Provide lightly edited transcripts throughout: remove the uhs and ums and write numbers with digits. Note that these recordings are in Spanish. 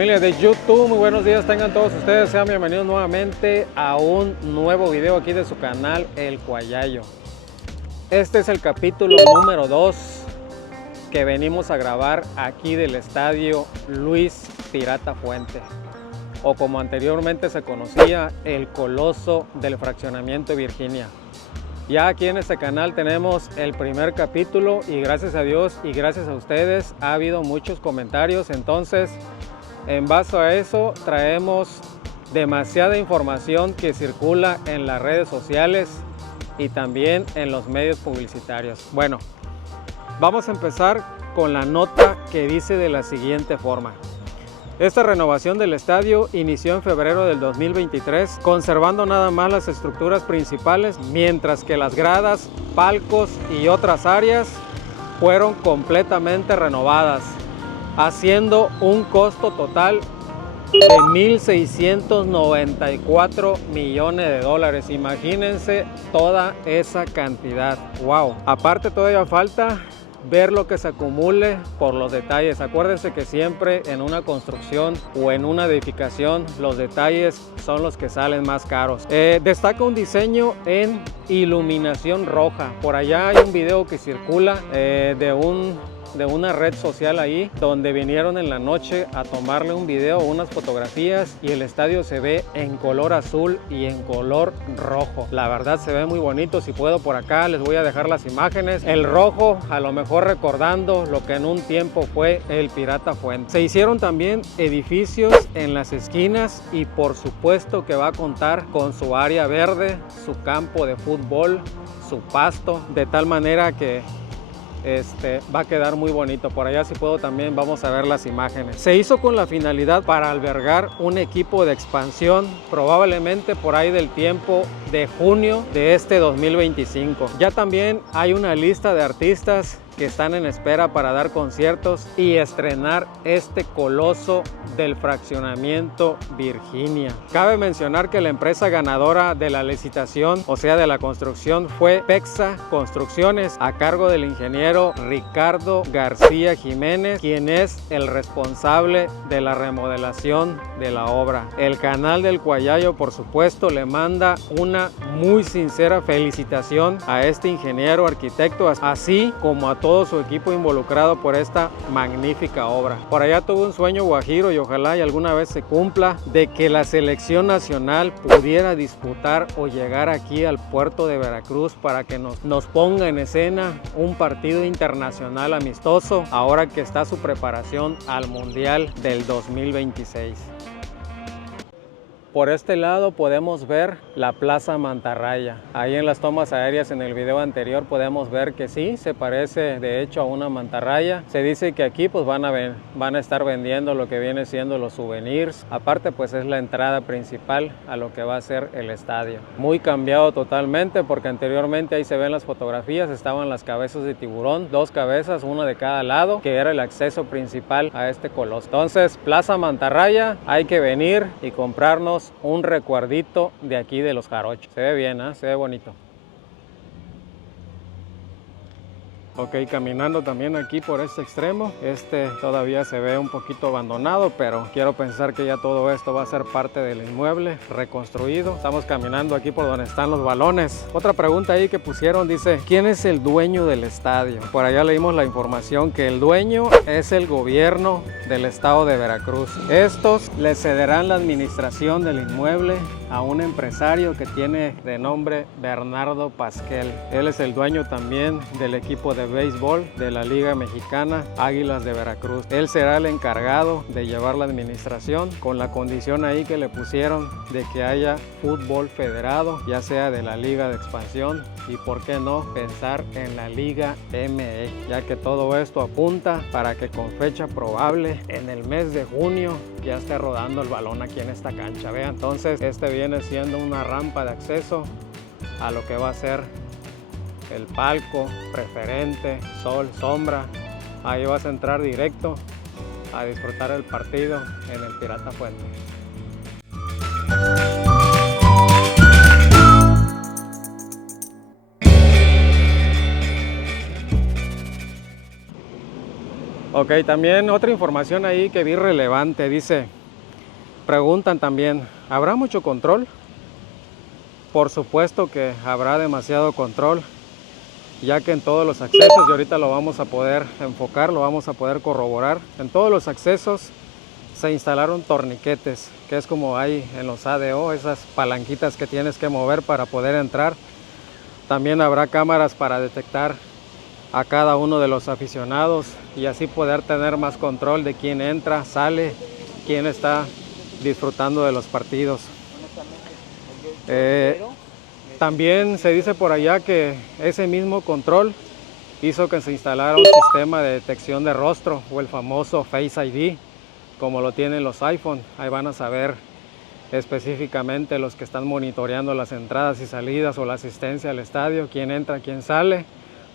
Familia de YouTube, muy buenos días tengan todos ustedes, sean bienvenidos nuevamente a un nuevo video aquí de su canal El Cuayayo. Este es el capítulo número 2 que venimos a grabar aquí del estadio Luis Pirata Fuente, o como anteriormente se conocía, el Coloso del Fraccionamiento Virginia. Ya aquí en este canal tenemos el primer capítulo y gracias a Dios y gracias a ustedes ha habido muchos comentarios, entonces en base a eso traemos demasiada información que circula en las redes sociales y también en los medios publicitarios. Bueno, vamos a empezar con la nota que dice de la siguiente forma. Esta renovación del estadio inició en febrero del 2023, conservando nada más las estructuras principales, mientras que las gradas, palcos y otras áreas fueron completamente renovadas, haciendo un costo total de 1.694 millones de dólares. Imagínense toda esa cantidad. ¡Wow! Aparte todavía falta ver lo que se acumule por los detalles. Acuérdense que siempre en una construcción o en una edificación los detalles son los que salen más caros. Destaca un diseño en iluminación roja. Por allá hay un video que circula de una red social ahí, donde vinieron en la noche a tomarle un video, unas fotografías, y el estadio se ve en color azul y en color rojo. La verdad se ve muy bonito. Si puedo por acá les voy a dejar las imágenes. El rojo a lo mejor recordando lo que en un tiempo fue el Pirata Fuente. Se hicieron también edificios en las esquinas y por supuesto que va a contar con su área verde, su campo de fútbol, su pasto, de tal manera que va a quedar muy bonito. Por allá si puedo también vamos a ver las imágenes. Se hizo con la finalidad para albergar un equipo de expansión, probablemente por ahí del tiempo de junio de este 2025. Ya también hay una lista de artistas que están en espera para dar conciertos y estrenar este Coloso del Fraccionamiento Virginia. Cabe mencionar que la empresa ganadora de la licitación, o sea de la construcción, fue Pexa Construcciones, a cargo del ingeniero Ricardo García Jiménez, quien es el responsable de la remodelación de la obra. El canal del Cuayayo, por supuesto, le manda una muy sincera felicitación a este ingeniero arquitecto, así como a todo su equipo involucrado por esta magnífica obra. Por allá tuvo un sueño guajiro y ojalá y alguna vez se cumpla, de que la selección nacional pudiera disputar o llegar aquí al puerto de Veracruz para que nos ponga en escena un partido internacional amistoso, ahora que está su preparación al Mundial del 2026. Por este lado podemos ver la Plaza Mantarraya. Ahí en las tomas aéreas en el video anterior podemos ver que sí, se parece de hecho a una mantarraya. Se dice que aquí pues van a estar vendiendo lo que viene siendo los souvenirs. Aparte pues es la entrada principal a lo que va a ser el estadio. Muy cambiado totalmente, porque anteriormente ahí se ven las fotografías, estaban las cabezas de tiburón, dos cabezas, una de cada lado, que era el acceso principal a este coloso. Entonces Plaza Mantarraya, hay que venir y comprarnos un recuerdito de aquí de los Jarochos. Se ve bien, se ve bonito. Ok, caminando también aquí por este extremo, todavía se ve un poquito abandonado, pero quiero pensar que ya todo esto va a ser parte del inmueble reconstruido. Estamos caminando aquí por donde están los balones. Otra pregunta ahí que pusieron dice, ¿quién es el dueño del estadio? Por allá leímos la información que el dueño es el gobierno del estado de Veracruz. Estos le cederán la administración del inmueble a un empresario que tiene de nombre Bernardo Pasquel. Él es el dueño también del equipo de béisbol de la Liga Mexicana Águilas de Veracruz. Él será el encargado de llevar la administración, con la condición ahí que le pusieron de que haya fútbol federado, ya sea de la Liga de Expansión y por qué no pensar en la Liga MX, ya que todo esto apunta para que con fecha probable en el mes de junio ya esté rodando el balón aquí en esta cancha. Vean, entonces viene siendo una rampa de acceso a lo que va a ser el palco preferente, sol, sombra. Ahí vas a entrar directo a disfrutar el partido en el Pirata Fuente. Ok, también otra información ahí que vi relevante, dice, preguntan también, ¿habrá mucho control? Por supuesto que habrá demasiado control, ya que en todos los accesos, y ahorita lo vamos a poder enfocar, lo vamos a poder corroborar, en todos los accesos se instalaron torniquetes, que es como hay en los ADO, esas palanquitas que tienes que mover para poder entrar. También habrá cámaras para detectar a cada uno de los aficionados y así poder tener más control de quién entra, sale, quién está disfrutando de los partidos. También se dice por allá que ese mismo control hizo que se instalara un sistema de detección de rostro o el famoso Face ID, como lo tienen los iPhone. Ahí van a saber específicamente los que están monitoreando las entradas y salidas o la asistencia al estadio, quién entra, quién sale,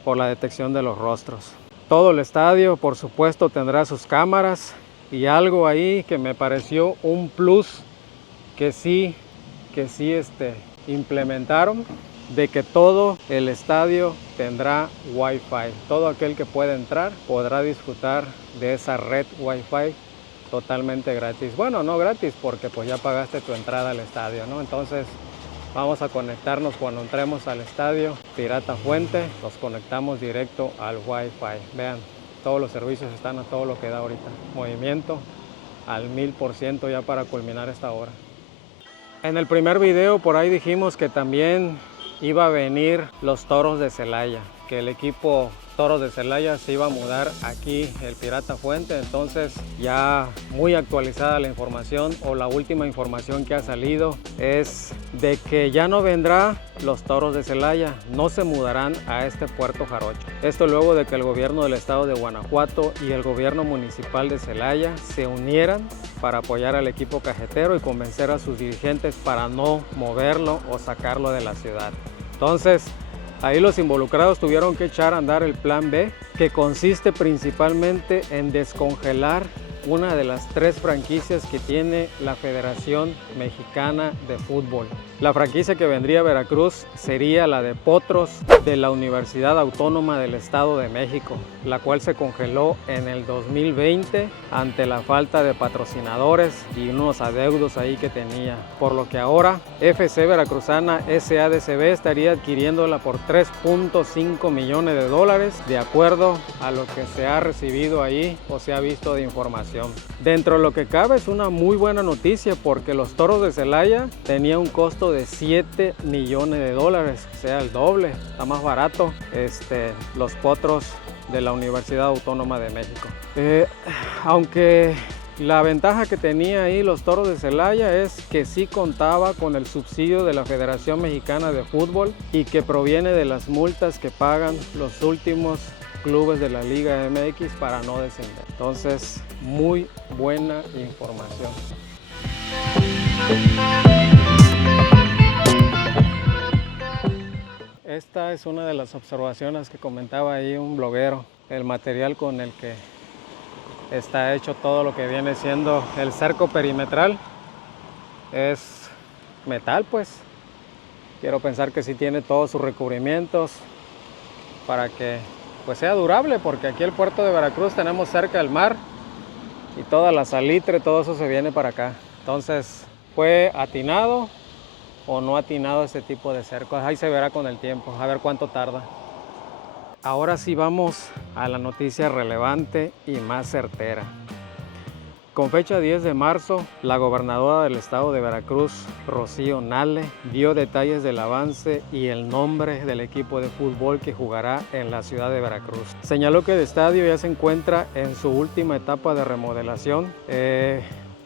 por la detección de los rostros. Todo el estadio, por supuesto, tendrá sus cámaras y algo ahí que me pareció un plus que sí implementaron, de que todo el estadio tendrá Wi-Fi. Todo aquel que pueda entrar podrá disfrutar de esa red Wi-Fi totalmente gratis. Bueno, no gratis porque pues ya pagaste tu entrada al estadio, ¿no? Entonces vamos a conectarnos cuando entremos al estadio Pirata Fuente, nos conectamos directo al Wi-Fi. Vean, todos los servicios están a todo lo que da ahorita. Movimiento al 1000% ya para culminar esta hora. En el primer video por ahí dijimos que también iba a venir los Toros de Celaya, que el equipo Toros de Celaya se iba a mudar aquí, el Pirata Fuente. Entonces ya muy actualizada la información, o la última información que ha salido es de que ya no vendrá los Toros de Celaya, no se mudarán a este Puerto Jarocho. Esto luego de que el gobierno del estado de Guanajuato y el gobierno municipal de Celaya se unieran para apoyar al equipo cajetero y convencer a sus dirigentes para no moverlo o sacarlo de la ciudad. Entonces ahí los involucrados tuvieron que echar a andar el plan B, que consiste principalmente en descongelar una de las 3 franquicias que tiene la Federación Mexicana de Fútbol. La franquicia que vendría a Veracruz sería la de Potros de la Universidad Autónoma del Estado de México, la cual se congeló en el 2020 ante la falta de patrocinadores y unos adeudos ahí que tenía, por lo que ahora FC Veracruzana SADCB estaría adquiriéndola por $3.5 millones de acuerdo a lo que se ha recibido ahí o se ha visto de información. Dentro de lo que cabe es una muy buena noticia, porque los Toros de Celaya tenían un costo de $7 millones, o sea, el doble, está más barato los Potros de la Universidad Autónoma de México. Aunque la ventaja que tenía ahí los Toros de Celaya es que sí contaba con el subsidio de la Federación Mexicana de Fútbol y que proviene de las multas que pagan los últimos clubes de la Liga MX para no descender. Entonces, muy buena información. Esta es una de las observaciones que comentaba ahí un bloguero, el material con el que está hecho todo lo que viene siendo el cerco perimetral. Es metal, pues. Quiero pensar que sí tiene todos sus recubrimientos para que pues sea durable, porque aquí el puerto de Veracruz tenemos cerca el mar y toda la salitre, todo eso se viene para acá. Entonces, ¿fue atinado o no atinado este tipo de cerco? Ahí se verá con el tiempo, a ver cuánto tarda. Ahora sí vamos a la noticia relevante y más certera. Con fecha 10 de marzo, la gobernadora del estado de Veracruz, Rocío Nale, dio detalles del avance y el nombre del equipo de fútbol que jugará en la ciudad de Veracruz. Señaló que el estadio ya se encuentra en su última etapa de remodelación,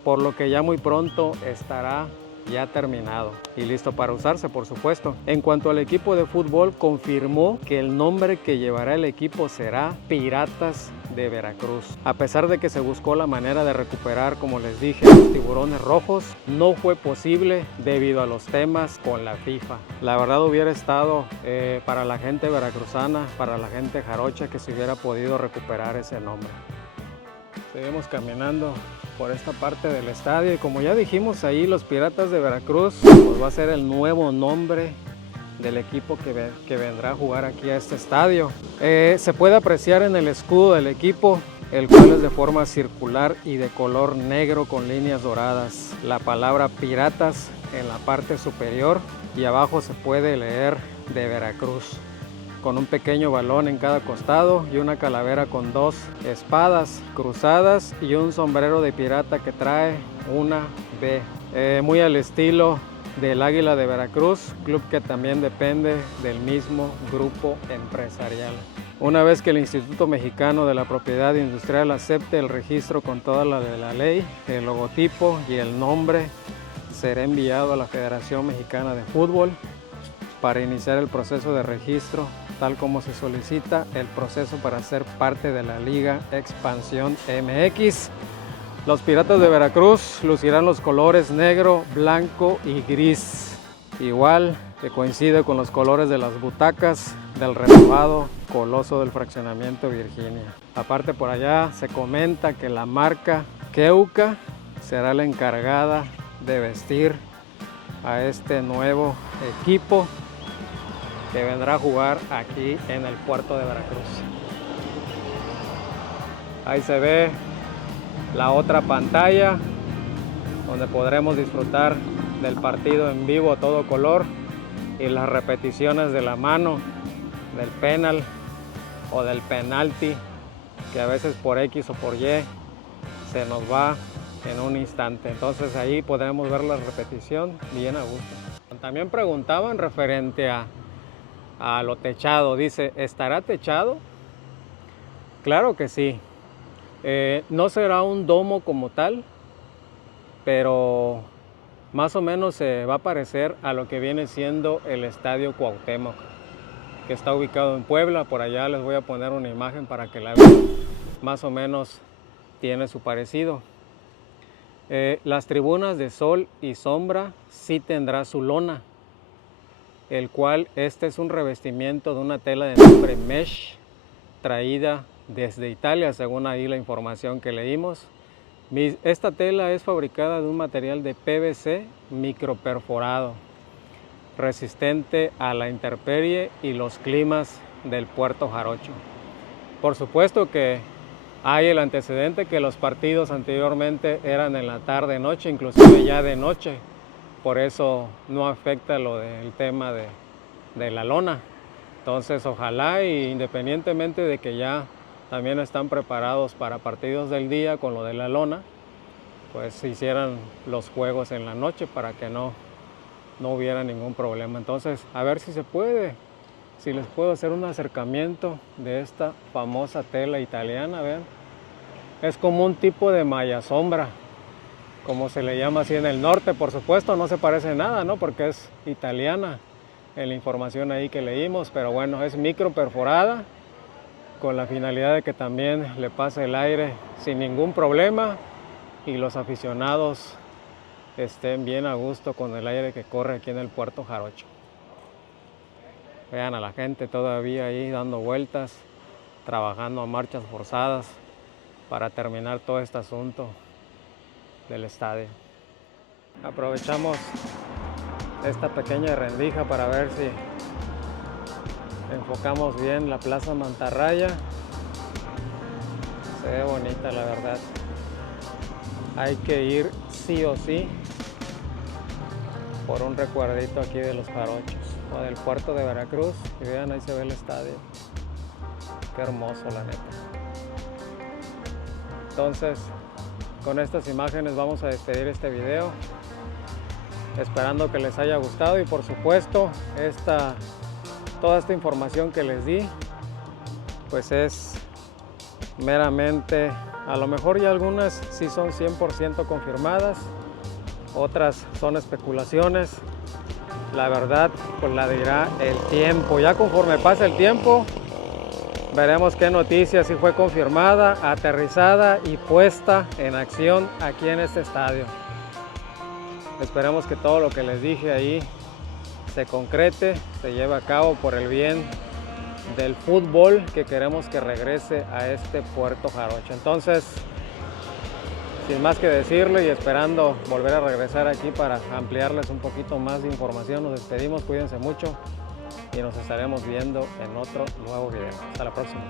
por lo que ya muy pronto estará ya terminado y listo para usarse, por supuesto. En cuanto al equipo de fútbol, confirmó que el nombre que llevará el equipo será Piratas de Veracruz. A pesar de que se buscó la manera de recuperar, como les dije, los tiburones rojos, no fue posible debido a los temas con la FIFA. La verdad hubiera estado para la gente veracruzana, para la gente jarocha, que se hubiera podido recuperar ese nombre. Seguimos caminando por esta parte del estadio y como ya dijimos ahí, los Piratas de Veracruz pues va a ser el nuevo nombre del equipo que vendrá a jugar aquí a este estadio. Se puede apreciar en el escudo del equipo el cual es de forma circular y de color negro con líneas doradas. La palabra Piratas en la parte superior y abajo se puede leer de Veracruz, con un pequeño balón en cada costado y una calavera con 2 espadas cruzadas y un sombrero de pirata que trae una B. Muy al estilo del Águila de Veracruz, club que también depende del mismo grupo empresarial. Una vez que el Instituto Mexicano de la Propiedad Industrial acepte el registro con toda la de la ley, el logotipo y el nombre será enviado a la Federación Mexicana de Fútbol para iniciar el proceso de registro, tal como se solicita el proceso para ser parte de la Liga Expansión MX. Los Piratas de Veracruz lucirán los colores negro, blanco y gris, igual que coincide con los colores de las butacas del renovado Coloso del Fraccionamiento Virginia. Aparte, por allá se comenta que la marca Keuka será la encargada de vestir a este nuevo equipo que vendrá a jugar aquí en el puerto de Veracruz. Ahí se ve la otra pantalla donde podremos disfrutar del partido en vivo a todo color y las repeticiones de la mano, del penal o del penalti, que a veces por X o por Y se nos va en un instante. Entonces ahí podremos ver la repetición bien a gusto. También preguntaban referente a lo techado. Dice, ¿estará techado? Claro que sí. No será un domo como tal, pero más o menos se va a parecer a lo que viene siendo el Estadio Cuauhtémoc, que está ubicado en Puebla. Por allá les voy a poner una imagen para que la vean. Más o menos tiene su parecido. Las tribunas de sol y sombra sí tendrá su lona, el cual este es un revestimiento de una tela de nombre mesh traída desde Italia, según ahí la información que leímos. Esta tela es fabricada de un material de PVC microperforado, resistente a la intemperie y los climas del puerto jarocho. Por supuesto que hay el antecedente que los partidos anteriormente eran en la tarde-noche, inclusive ya de noche, por eso no afecta lo del tema de la lona. Entonces ojalá, y independientemente de que ya también están preparados para partidos del día con lo de la lona, pues se hicieran los juegos en la noche para que no hubiera ningún problema. Entonces, a ver si se puede, si les puedo hacer un acercamiento de esta famosa tela italiana. Vean, es como un tipo de malla sombra, como se le llama así en el norte. Por supuesto no se parece nada, ¿no? Porque es italiana en la información ahí que leímos, pero bueno, es micro perforada con la finalidad de que también le pase el aire sin ningún problema y los aficionados estén bien a gusto con el aire que corre aquí en el puerto jarocho. Vean a la gente todavía ahí dando vueltas, trabajando a marchas forzadas para terminar todo este asunto del estadio. Aprovechamos esta pequeña rendija para ver si enfocamos bien la Plaza Mantarraya. Se ve bonita, la verdad. Hay que ir sí o sí por un recuerdito aquí de los jarochos o del puerto de Veracruz. Y vean, ahí se ve el estadio. Qué hermoso, la neta. Entonces, con estas imágenes vamos a despedir este video, esperando que les haya gustado y por supuesto toda esta información que les di pues es meramente, a lo mejor ya algunas sí son 100% confirmadas, otras son especulaciones. La verdad pues la dirá el tiempo. Ya conforme pase el tiempo veremos qué noticia sí fue confirmada, aterrizada y puesta en acción aquí en este estadio. Esperemos que todo lo que les dije ahí se concrete, se lleve a cabo por el bien del fútbol que queremos que regrese a este puerto jarocho. Entonces, sin más que decirle y esperando volver a regresar aquí para ampliarles un poquito más de información, nos despedimos, cuídense mucho y nos estaremos viendo en otro nuevo video. Hasta la próxima.